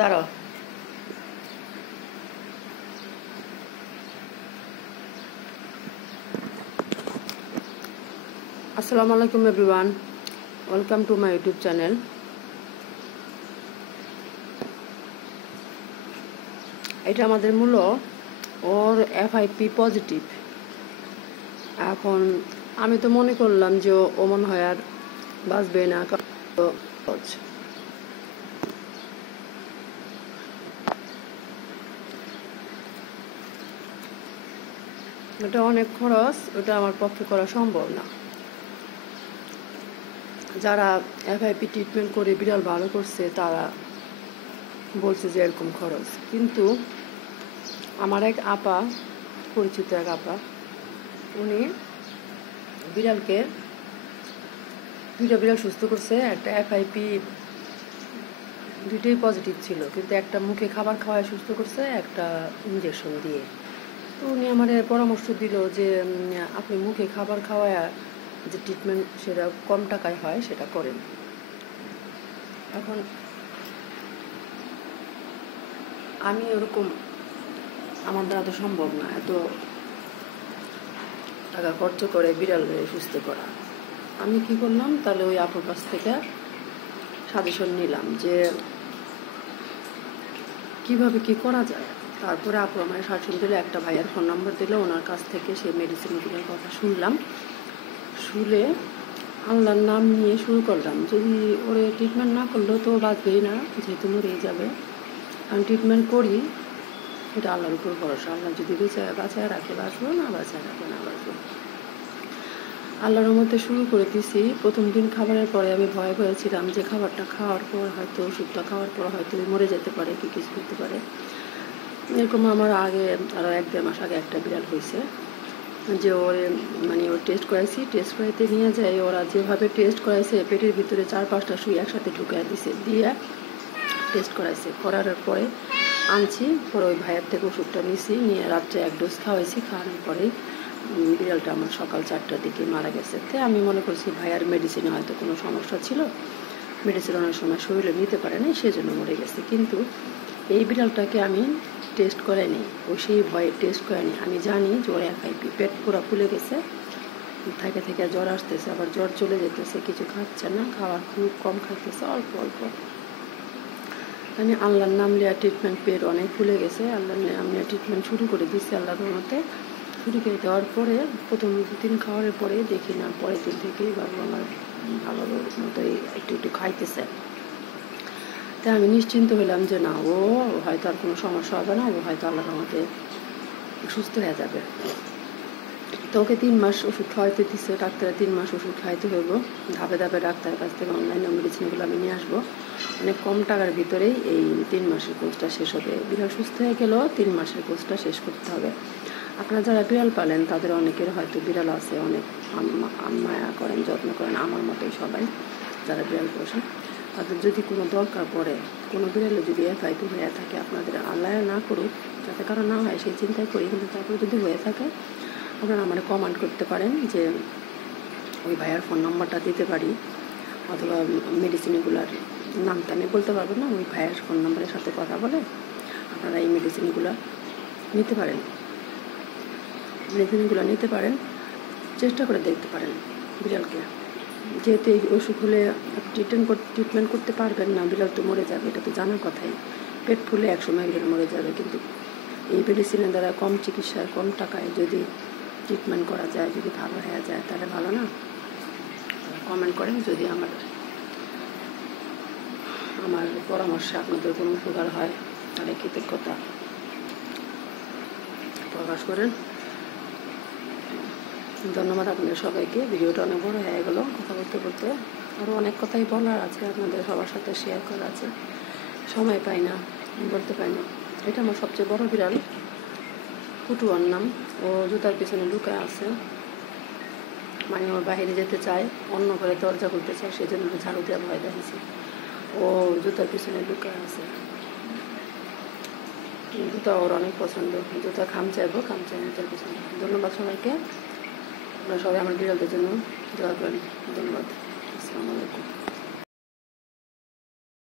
দাঁড়াও। আসসালামু আলাইকুম everyone, welcome to my YouTube channel. এটা আমাদের মূল ওর FIP পজিটিভ। এখন আমি তো মনে করলাম যে ও মনে হয় আর বাঁচবে না। ওটা অনেক খরচ, ওটা আমার পক্ষে করা সম্ভব না। যারা FIP ট্রিটমেন্ট করে বিড়াল ভালো করছে তারা বলছে যে এরকম খরচ, কিন্তু আমার এক আপা, পরিচিত এক আপা, উনি বিড়ালকে দুইটা বিড়াল সুস্থ করছে। একটা FIP দুইটাই পজিটিভ ছিল, কিন্তু একটা মুখে খাবার খাওয়ায় সুস্থ করছে, একটা ইঞ্জেকশন দিয়ে। তো উনি আমার পরামর্শ দিল যে আপনি মুখে খাবার খাওয়ায় যে ট্রিটমেন্ট সেটা কম টাকায় হয় সেটা করেন। এখন আমি ওরকম, আমার দ্বারা তো সম্ভব না এত টাকা খরচ করে বিড়াল সুস্থ করা। আমি কি করলাম, তাহলে ওই আপুর কাছ থেকে সাজেশন নিলাম যে কিভাবে কি করা যায়। তারপরে আপু আমার সাজেশন দিল, একটা ভাইয়ের ফোন নাম্বার দিল, ওনার কাছ থেকে সেই মেডিসিনগুলোর কথা শুনলাম। শুনে আল্লাহর নাম নিয়ে শুরু করলাম। যদি ওরে ট্রিটমেন্ট না করলেও তো বাঁচবেই না, যেহেতু মরেই যাবে। আমি ট্রিটমেন্ট করি, এটা আল্লাহর উপর ভরসা। আল্লাহ যদি বাঁচায় রাখে বাঁচবো, না বাঁচায় রাখে না বাঁচবো। আল্লাহর মধ্যে শুরু করে দিছি। প্রথম দিন খাবারের পরে আমি ভয়ে ছিলাম যে খাবারটা খাওয়ার পর হয়তো, ওষুধটা খাওয়ার পর হয়তো মরে যেতে পারে, কি কিছু হতে পারে। এরকম আমার আগে আরও 1-1.5 মাস আগে একটা বিড়াল হয়েছে, যে ওর ওর টেস্ট করাইছি। টেস্ট করাইতে নিয়ে যায়, ওরা যেভাবে টেস্ট করাইছে পেটের ভিতরে 4-5টা সুই একসাথে ঢুকাই দিছে, দিয়ে টেস্ট করাইছে। করার পরে আনছি, পরে ওই ভাইয়ের থেকে ওষুধটা নিয়েছি, নিয়ে রাত্রে 1 ডোজ খাওয়াইছি। খাওয়ানোর পরেই বিড়ালটা আমার সকাল 4টার দিকে মারা গেছে। তো আমি মনে করছি ভাইয়ার মেডিসিনে হয়তো কোনো সমস্যা ছিল, মেডিসিন অনেক সময় শরীরে নিতে পারে না, সেজন্য মরে গেছে। কিন্তু এই বিড়ালটাকে আমি টেস্ট করাইনি, ও সেই ভয়ে টেস্ট করাইনি। আমি জানি জ্বর FIP, পেট পুরো ফুলে গেছে, থেকে থেকে জ্বর আসতেছে, আবার জ্বর চলে যেতেছে, কিছু খাচ্ছে না, খাওয়ার খুব কম খাইতেছে, অল্প অল্প। আমি আল্লাহর নাম লিয়া ট্রিটমেন্ট পেট অনেক ফুলে গেছে, আল্লাহর নাম লিয়া ট্রিটমেন্ট শুরু করে দিচ্ছি। আল্লাহর রহমতে শুরু করে দেওয়ার পরে প্রথম 2 দিন খাওয়ার পরে দেখি না, পরের দিন থেকেই বাবু আমার ভালো মতোই একটু একটু খাইতেছে। তাই আমি নিশ্চিন্ত হইলাম যে না, ও হয়তো আর কোনো সমস্যা হবে না, ও হয়তো আল্লাহর রহমতে সুস্থ হয়ে যাবে। তো ওকে 3 মাস ওষুধ খাওয়াইতে দিচ্ছে ডাক্তারে, 3 মাস ওষুধ খাইতে হইব। ধাপে ধাপে ডাক্তারের কাছ থেকে অনলাইনে মেডিসিনগুলো আমি নিয়ে আসবো। অনেক কম টাকার ভিতরেই এই 3 মাসের কোর্সটা শেষ হবে। বিড়াল সুস্থ হয়ে গেলেও 3 মাসের কোর্সটা শেষ করতে হবে। আপনারা যারা বিড়াল পালেন তাদের অনেকের হয়তো বিড়াল আছে, অনেক মায়া করেন, যত্ন করেন, আমার মতোই সবাই যারা বিড়াল পোষেন। তাদের যদি কোনো দরকার পড়ে, কোনো বিড়ালে যদি FIP হয়ে থাকে, আপনাদের আল্লাহ না করুক, যাতে কারো না হয় সেই চিন্তাই করি, কিন্তু তারপরে যদি হয়ে থাকে আপনারা আমার কমেন্ট করতে পারেন, যে ওই ভাইয়ার ফোন নাম্বারটা দিতে পারি, অথবা মেডিসিনগুলোর নামটা আমি বলতে পারবো না, ওই ভাইয়ার ফোন নাম্বারের সাথে কথা বলে আপনারা এই মেডিসিনগুলো নিতে পারেন। মেডিসিনগুলো নিতে পারেন, চেষ্টা করে দেখতে পারেন বিড়ালকে। যেহেতু এই অসুখ হলে ট্রিটমেন্ট করতে পারবেন না, বিড়াল তো মরে যাবে, এটা তো জানার কথাই। পেট ফুলে একসময় বিড়াল মরে যাবে, কিন্তু এই মেডিসিনের দ্বারা কম চিকিৎসায়, কম টাকায় যদি ট্রিটমেন্ট করা যায়, যদি ভালো হয়ে যায়, তাহলে ভালো না? কমেন্ট করেন যদি আমার পরামর্শে আপনাদের কোনো উপকার হয়, তাহলে কৃতজ্ঞতা প্রকাশ করেন। ধন্যবাদ আপনাদের সবাইকে। ভিডিওটা অনেক বড় হয়ে গেল, কথা বলতে বলতে। আরও অনেক কথাই বলার আছে, আপনাদের সবার সাথে শেয়ার করা আছে, সময় পাই না, বলতে পারি না। এটা আমার সবচেয়ে বড় বিড়াল, কুটুয়ার নাম। ও জুতার পিছনে লুকায় আছে, ও বাইরে যেতে চায়, অন্য ঘরে দরজা খুলতে চায়, সেই জন্য ঝাড়ু দেওয়া ভয় দেখেছি। ও জুতার পিছনে লুকায় আছে। জুতা ওর অনেক পছন্দ, জুতা খামচায় জুতার পিছনে। ধন্যবাদ সবাইকে, আপনারা সবাই আমার বিড়ালদের জন্য দোয়া করেন। ধন্যবাদ। আসসালামু আলাইকুম।